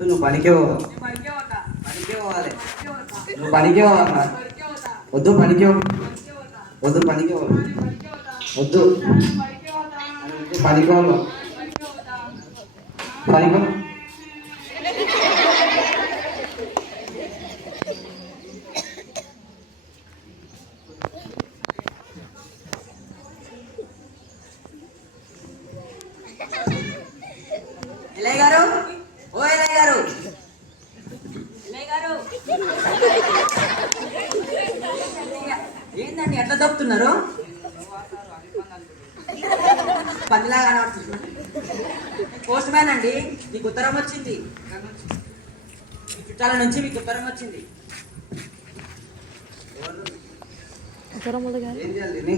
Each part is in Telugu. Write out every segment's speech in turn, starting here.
నువ్వు పనికే పోవాలి, పనికే పోవాలి, నువ్వు పనికే పోవాలన్నా. వద్దు పనికే, వద్దు పనికే పోవాలి, వద్దు పనికే పోవాలి, పనికో. ఎలయ్య గారు, ఓ ఎలయ్య గారు, ఎలయ్య గారు, ఏందండి ఎట్లా తప్పుతున్నారు? పదిలాగా కనబడుతున్నారు. పోస్ట్ మ్యాన్ అండి, మీకు ఉత్తరం వచ్చింది, మీ చుట్టాల నుంచి మీకు ఉత్తరం వచ్చింది. ఏం చేయాలి?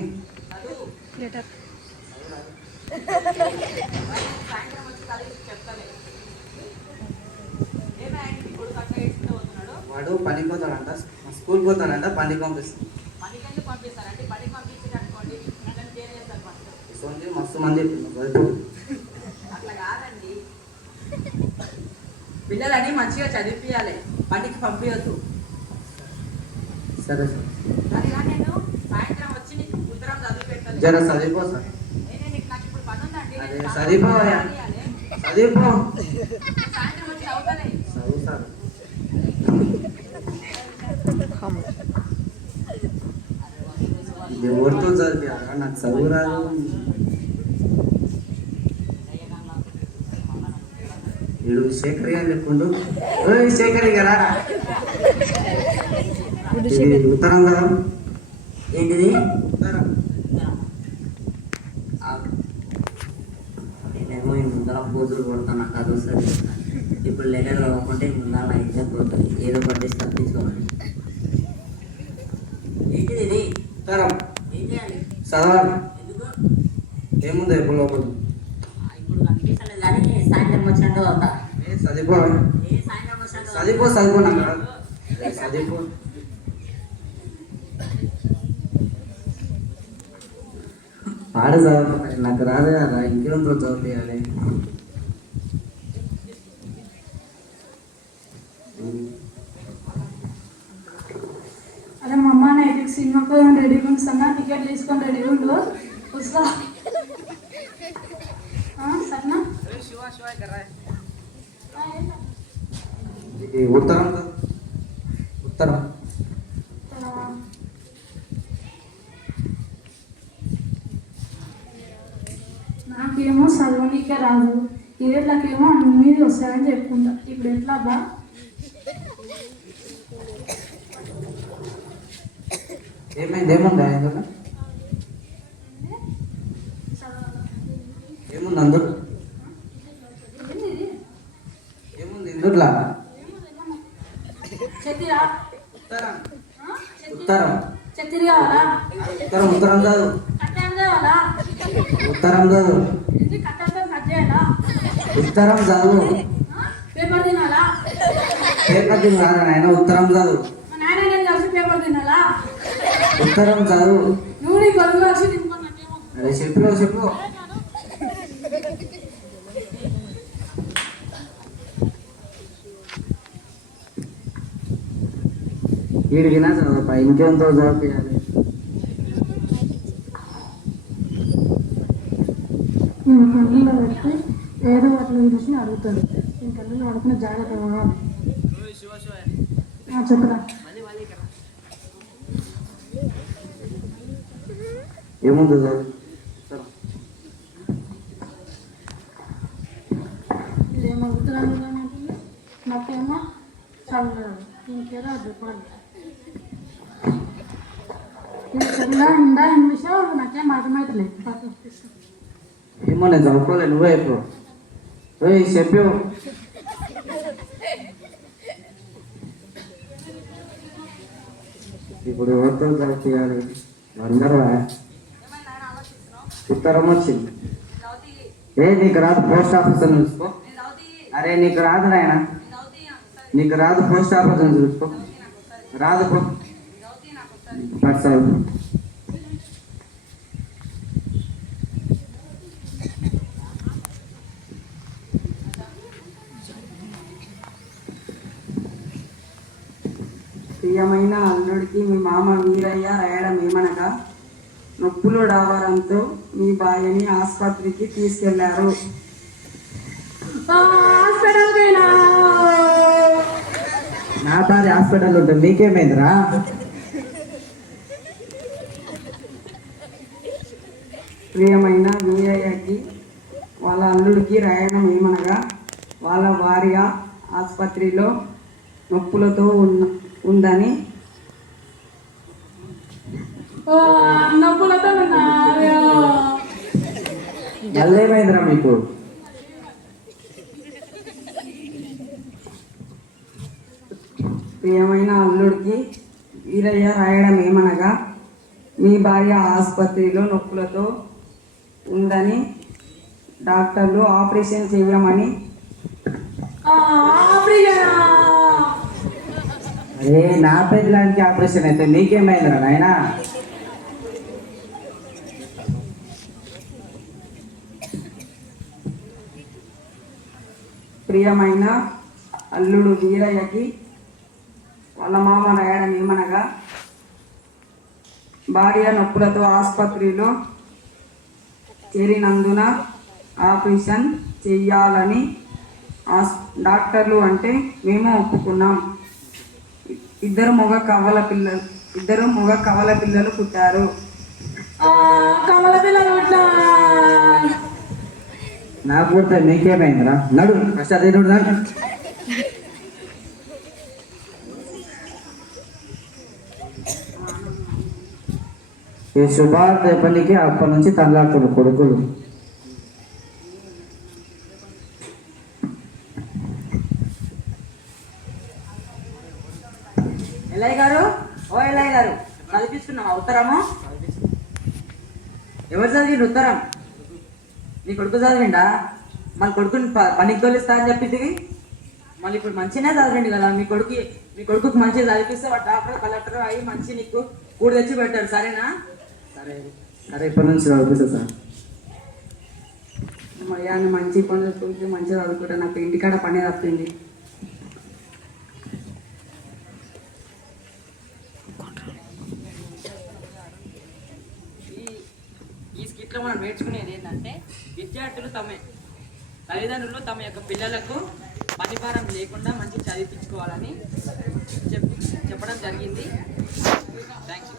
వాడు పనికి పోతాడంట, స్కూల్ పోతాడంట, పనికి పంపిస్తాడు. మస్తు మంది అట్లా కాదండి, పిల్లలని మంచిగా చదివించాలి, పనికి పంపించద్దు. సరే సార్, అదిగా నేను సాయంత్రం వచ్చి నీకు ఉత్తరం చదివి పెట్టాలి. జర చదివిపో సార్. నాకు ఇప్పుడు పని ఉందండి, చదివిపో, చదివిపో, సాయంత్రం వచ్చి అవుతానే చదువు సార్. ఎవరితో చదివా? నాకు చదువు రాదు. వీడు శేఖర్ గారు చెప్పుకుంటూ, శేఖర్ గారా ఉత్తరం కదా? ఏంటిది? ఉత్తరం. నేనేమో ఈ ముందర పోజులు కొడతాను, నాకు అది వస్తుంది. ఇప్పుడు లెటర్ చదవకుంటే ముందర నా ఇజ్జత్ పోతుంది, ఏదో పట్టేసి తప్పించుకోవాలి. ఏంటిది ఇది? ఉత్తరం. ఏం చేయాలి? చదవాలి. ఎందుకు? ఏముంది ఎప్పుడు లోపల? ఇప్పుడు కనిపిస్తలేదు కానీ సాయంత్రం వచ్చినట్టు అవుతా. చదివిపో, సాయంత్రం వచ్చినట్టు చదివిపో, చదివిపో, నాకు రాదు. చదివిపో. ఆడ చదువు, నాకు రాదు కదా, ఇంకేంతో చదివియాలి. అరే మా అమ్మ నైట్కి సినిమాకు రెడీగా ఉంటున్నా, టికెట్ తీసుకొని రెడీగా ఉండు, వస్తా. సరేనా? ఉత్తరం, ఉత్తరం. నాకేమో చదవనీకే రాదు, ఏళ్ళకేమో అన్ని వస్తాయని చెప్పుకుంటా. ఇప్పుడు ఎట్లా బా? ఏమైంది? ఏముంది అందులో? ఏముంది అందులో? ఏముంది ఇందులో? చెత్తిరా? ఉత్తరం, ఉత్తరం, చెత్తిరి కావాలా? ఉత్తరం, ఉత్తరం చదువు. కట్టాం కావాలా? ఉత్తరం చదువు. కట్టంతో కట్ చేయాలా? ఉత్తరం చదువు. పేపర్ తినాలా? పేపర్ తిన్నాను ఆయన, ఉత్తరం చదువు. మా నాయన నేను కలిసి పేపర్ తినాలా? ఉత్తరం చదువు. నువ్వు నీ గొడవ కలిసి తినుకున్నట్టేమో. అరే చెప్పు, చెప్పు. వీడికినా చదువుపా, ఇంకేంతో చదివియాలి. నేను కళ్ళలో పెడితే ఏదో అట్లా చూసి అడుగుతాడు. నేను కళ్ళలో పడుకున్న జాగ్రత్త. చెప్పరా? ఏముంది? ఇదేమో ఉత్తరాలు అంటే నాకేమో చదవరాదు, ఇంకేదో అడ్డుకోవాలి. తెలుగులో ఉందా ఇంగ్లీషో నాకేం అర్థమవుతలేదు. ఏమో నేను చదువుకోలే, నువ్వే ఇప్పుడు చెప్పు. ఇప్పుడు ఎవరితో చదివియాలి? అందరూ ఉత్తరం వచ్చింది. నీకు రాదు, పోస్ట్ ఆఫీస్ అని చూసుకో. అరే నీకు రాదు నాయన, నీకు రాదు, పోస్ట్ ఆఫీస్ అని చూసుకో. రాదు పో. ప్రియమైన అల్లుడికి మీ మామ వీరయ్య రాయడం ఏమనగా నొప్పులు రావడంతో మీ భార్యని ఆసుపత్రికి తీసుకెళ్లారు. హాస్పిటల్కైనా నా భార్య హాస్పిటల్ ఉంటుంది మీకేమైందిరా? ప్రియమైన వీరయ్యకి వాళ్ళ అల్లుడికి రాయడం ఏమనగా వాళ్ళ భార్య ఆసుపత్రిలో నొప్పులతో ఉందని నొప్పులతో ఉన్నారు. మళ్ళేమైందిరా మీకు? ప్రియమైన అల్లుడికి వీరయ్య రాయడం ఏమనగా మీ భార్య ఆసుపత్రిలో నొప్పులతో ఉందని డాక్టర్లు ఆపరేషన్ చేయమని. అరే నా పెళ్ళానికి ఆపరేషన్ అయితే మీకేమైందిరా నాయనా? ప్రియమైన అల్లుడు వీరయ్యకి వాళ్ళ మామ రాయడం ఏమనగా భార్య నొప్పులతో ఆసుపత్రిలో చేరినందున ఆపరేషన్ చెయ్యాలని డాక్టర్లు అంటే మేము ఒప్పుకున్నాం. ఇద్దరు మగ కవల పిల్లలు పుట్టారు. కమల పిల్లలు నా పూర్తి మీకేమైందిరా? నడు ఫస్ట్ అదే నడు. ఈ శుభార్త పనికి అప్పటి నుంచి తనలాడుతుడు కొడుకులు. ఎల్లయ్య గారు, ఓ ఎల్లయ్య గారు, చదివిస్తున్నావా ఉత్తరము? ఎవరు చదివిండు ఉత్తరం? నీ కొడుకు చదివిండా? మన కొడుకుని పనికి తోలిస్తా అని చెప్పి మళ్ళీ ఇప్పుడు మంచిగానే చదివిండు కదా. మీ కొడుకు మంచిగా చదివిస్తే వాడు డాక్టర్ కలెక్టర్ అయ్యి మంచి నీకు కూడి తెచ్చి పెట్టాడు. సరేనా? సరే సరే ఇప్పటి నుంచి చదువుతా సార్. మయ్యా మంచి పనులు చూసి మంచిగా చదువుకుంటా. నాకు ఇంటికాడ పని తప్పింది. ఈ స్కిట్లో మనం నేర్చుకునేది ఏంటంటే విద్యార్థులు తల్లిదండ్రులు తమ యొక్క పిల్లలకు పనిభారం లేకుండా మంచి చదివించుకోవాలని చెప్పడం జరిగింది. Thank you.